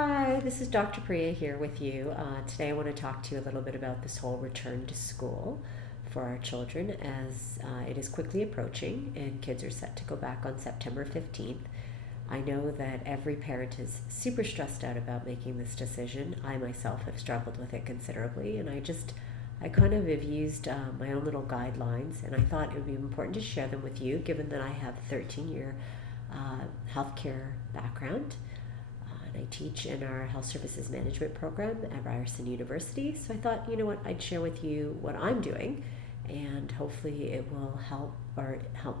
Hi, this is Dr. Priya here with you. Today I want to talk to you a little bit about this whole return to school for our children as it is quickly approaching and kids are set to go back on September 15th. I know that every parent is super stressed out about making this decision. I myself have struggled with it considerably, and I kind of have used my own little guidelines, and I thought it would be important to share them with you given that I have a 13-year healthcare background. And I teach in our health services management program at Ryerson University. So I thought, you know what, I'd share with you what I'm doing, and hopefully it will help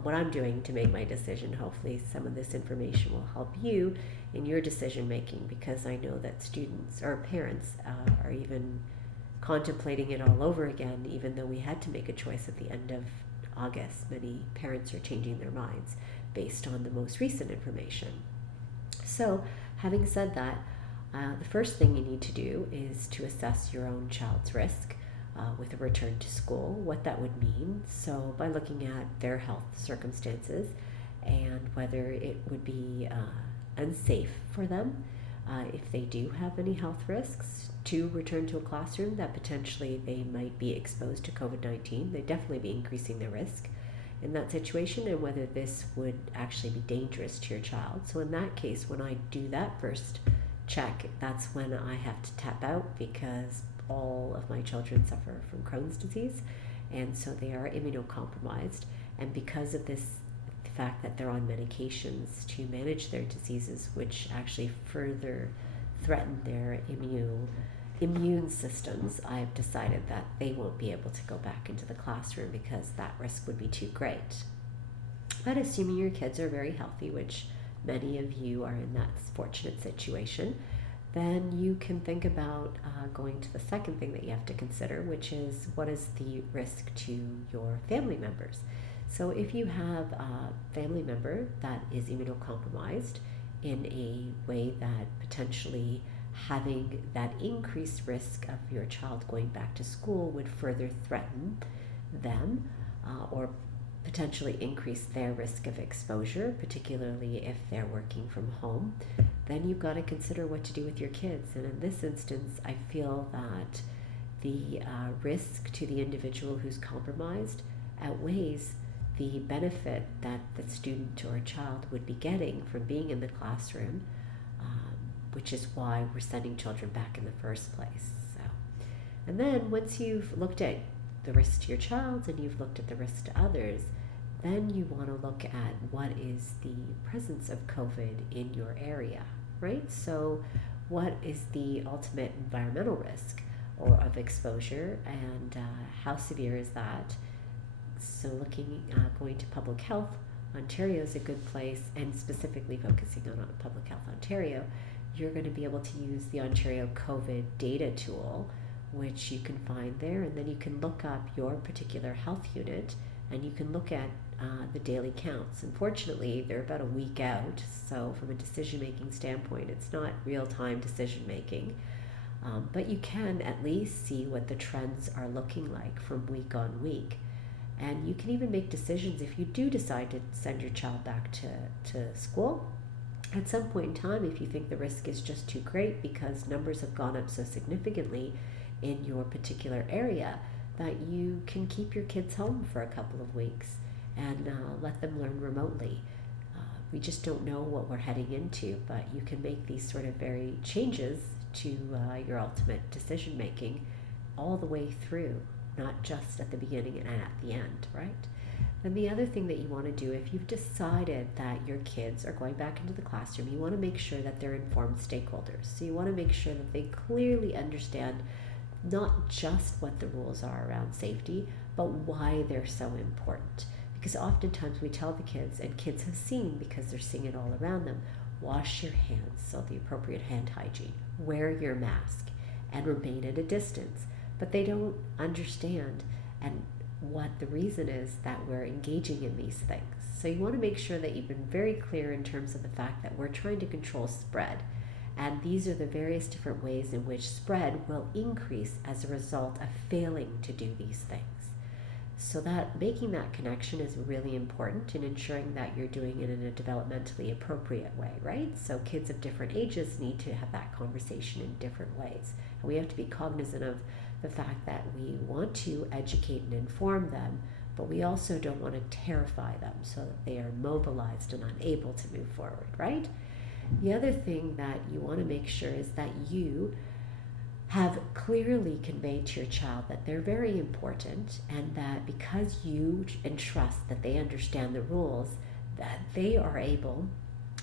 what I'm doing to make my decision. Hopefully some of this information will help you in your decision making, because I know that students or parents are even contemplating it all over again, even though we had to make a choice at the end of August. Many parents are changing their minds based on the most recent information. So, having said that, the first thing you need to do is to assess your own child's risk with a return to school, what that would mean. So, by looking at their health circumstances and whether it would be unsafe for them, if they do have any health risks, to return to a classroom that potentially they might be exposed to COVID-19. They'd definitely be increasing their risk in that situation, and whether this would actually be dangerous to your child. So in that case, when I do that first check, that's when I have to tap out, because all of my children suffer from Crohn's disease, and so they are immunocompromised. And because of this, the fact that they're on medications to manage their diseases, which actually further threaten their immune systems, I've decided that they won't be able to go back into the classroom because that risk would be too great. But assuming your kids are very healthy, which many of you are in that fortunate situation, then you can think about going to the second thing that you have to consider, which is what is the risk to your family members. So if you have a family member that is immunocompromised in a way that potentially having that increased risk of your child going back to school would further threaten them or potentially increase their risk of exposure, particularly if they're working from home, then you've got to consider what to do with your kids. And in this instance, I feel that the risk to the individual who's compromised outweighs the benefit that the student or child would be getting from being in the classroom, which is why we're sending children back in the first place. So, and then once you've looked at the risk to your child and you've looked at the risk to others, then you want to look at what is the presence of COVID in your area, right? So what is the ultimate environmental risk or of exposure, and how severe is that? So going to Public Health Ontario is a good place, and specifically focusing on Public Health Ontario, you're going to be able to use the Ontario COVID data tool, which you can find there, and then you can look up your particular health unit and you can look at the daily counts. Unfortunately, they're about a week out, so from a decision-making standpoint, it's not real-time decision-making, but you can at least see what the trends are looking like from week on week. And you can even make decisions if you do decide to send your child back to school. At some point in time, if you think the risk is just too great because numbers have gone up so significantly in your particular area, that you can keep your kids home for a couple of weeks and let them learn remotely. We just don't know what we're heading into, but you can make these sort of very changes to your ultimate decision making all the way through, not just at the beginning and at the end, right? And the other thing that you want to do, if you've decided that your kids are going back into the classroom, you want to make sure that they're informed stakeholders. So you want to make sure that they clearly understand not just what the rules are around safety, but why they're so important. Because oftentimes we tell the kids, and kids have seen because they're seeing it all around them, wash your hands, so the appropriate hand hygiene, wear your mask, and remain at a distance. But they don't understand and what the reason is that we're engaging in these things. So you want to make sure that you've been very clear in terms of the fact that we're trying to control spread. And these are the various different ways in which spread will increase as a result of failing to do these things. So that making that connection is really important in ensuring that you're doing it in a developmentally appropriate way, right? So kids of different ages need to have that conversation in different ways. And we have to be cognizant of the fact that we want to educate and inform them, but we also don't want to terrify them so that they are mobilized and unable to move forward, right? The other thing that you want to make sure is that you have clearly conveyed to your child that they're very important, and that because you entrust that they understand the rules, that they are able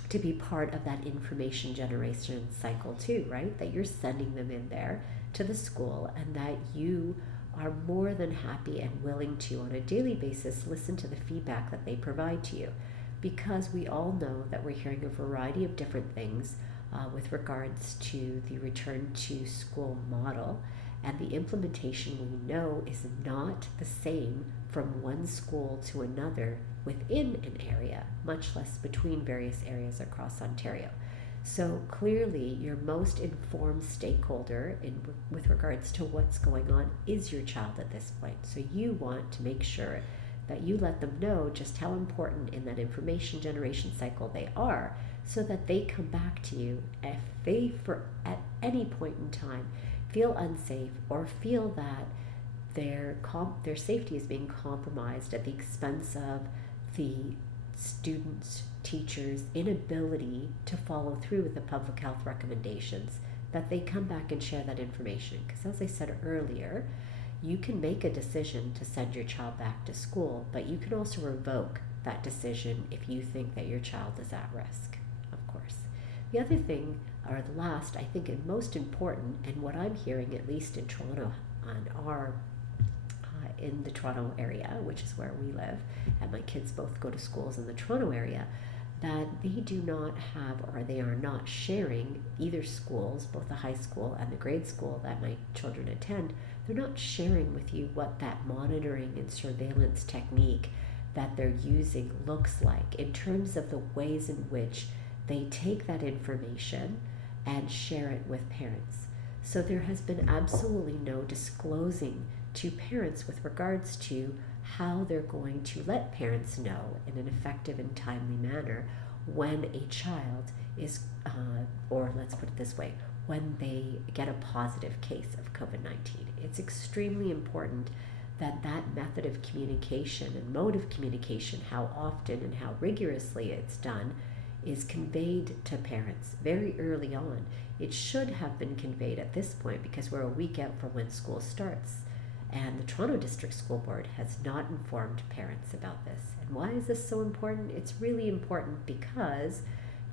to be part of that information generation cycle too, right? That you're sending them in there to the school, and that you are more than happy and willing to, on a daily basis, listen to the feedback that they provide to you. Because we all know that we're hearing a variety of different things with regards to the return to school model, and the implementation we know is not the same from one school to another within an area, much less between various areas across Ontario. So clearly your most informed stakeholder with regards to what's going on is your child at this point. So you want to make sure that you let them know just how important in that information generation cycle they are, so that they come back to you if they, at any point in time, feel unsafe or feel that their safety is being compromised at the expense of the students, teachers' inability to follow through with the public health recommendations, that they come back and share that information. Because as I said earlier, you can make a decision to send your child back to school, but you can also revoke that decision if you think that your child is at risk, of course. The other thing, or the last, I think, and most important, and what I'm hearing, at least in Toronto, in the Toronto area, which is where we live, and my kids both go to schools in the Toronto area, that they do not have, or they are not sharing, either schools, both the high school and the grade school that my children attend, they're not sharing with you what that monitoring and surveillance technique that they're using looks like, in terms of the ways in which they take that information and share it with parents. So there has been absolutely no disclosing to parents with regards to how they're going to let parents know in an effective and timely manner when a child is, or let's put it this way, when they get a positive case of COVID-19. It's extremely important that that method of communication and mode of communication, how often and how rigorously it's done, is conveyed to parents very early on. It should have been conveyed at this point because we're a week out from when school starts. And the Toronto District School Board has not informed parents about this. And why is this so important? It's really important because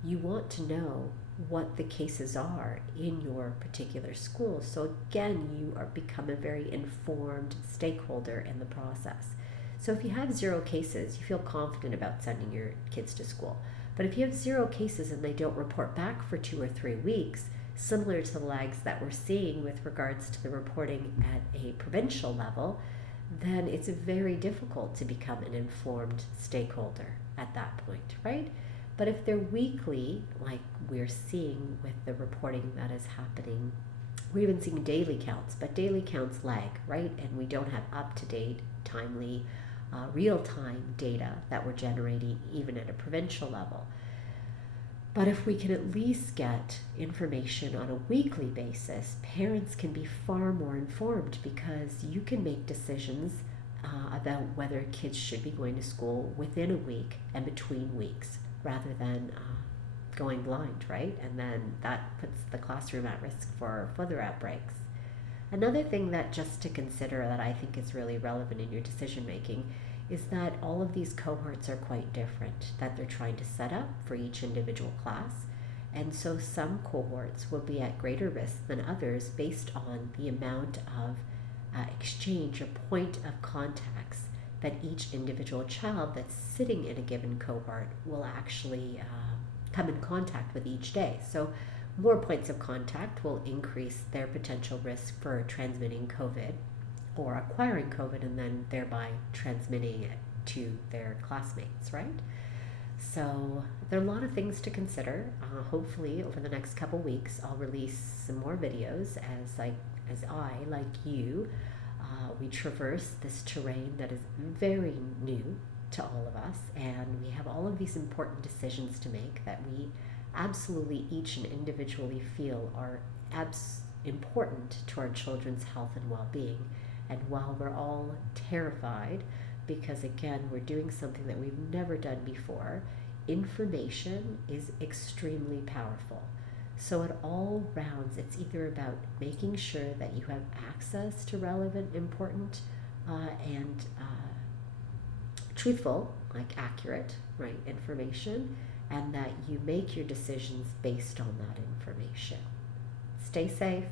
you want to know what the cases are in your particular school. So again, you become a very informed stakeholder in the process. So if you have 0 cases, you feel confident about sending your kids to school. But if you have 0 cases and they don't report back for 2 or 3 weeks, similar to the lags that we're seeing with regards to the reporting at a provincial level, then it's very difficult to become an informed stakeholder at that point, right? But if they're weekly, like we're seeing with the reporting that is happening, we're even seeing daily counts, but daily counts lag, right? And we don't have up-to-date, timely, real-time data that we're generating even at a provincial level. But if we can at least get information on a weekly basis, parents can be far more informed, because you can make decisions about whether kids should be going to school within a week and between weeks, rather than going blind, right? And then that puts the classroom at risk for further outbreaks. Another thing that just to consider that I think is really relevant in your decision making is that all of these cohorts are quite different that they're trying to set up for each individual class. And so some cohorts will be at greater risk than others based on the amount of exchange or point of contacts that each individual child that's sitting in a given cohort will actually come in contact with each day. So more points of contact will increase their potential risk for transmitting COVID or acquiring COVID and then thereby transmitting it to their classmates, right? So there are a lot of things to consider. Hopefully over the next couple weeks, I'll release some more videos as I, like you, We traverse this terrain that is very new to all of us, and we have all of these important decisions to make that we absolutely each and individually feel are important to our children's health and well-being. And while we're all terrified, because again, we're doing something that we've never done before, information is extremely powerful. So at all rounds, it's either about making sure that you have access to relevant, important, and truthful, like accurate, right, information, and that you make your decisions based on that information. Stay safe.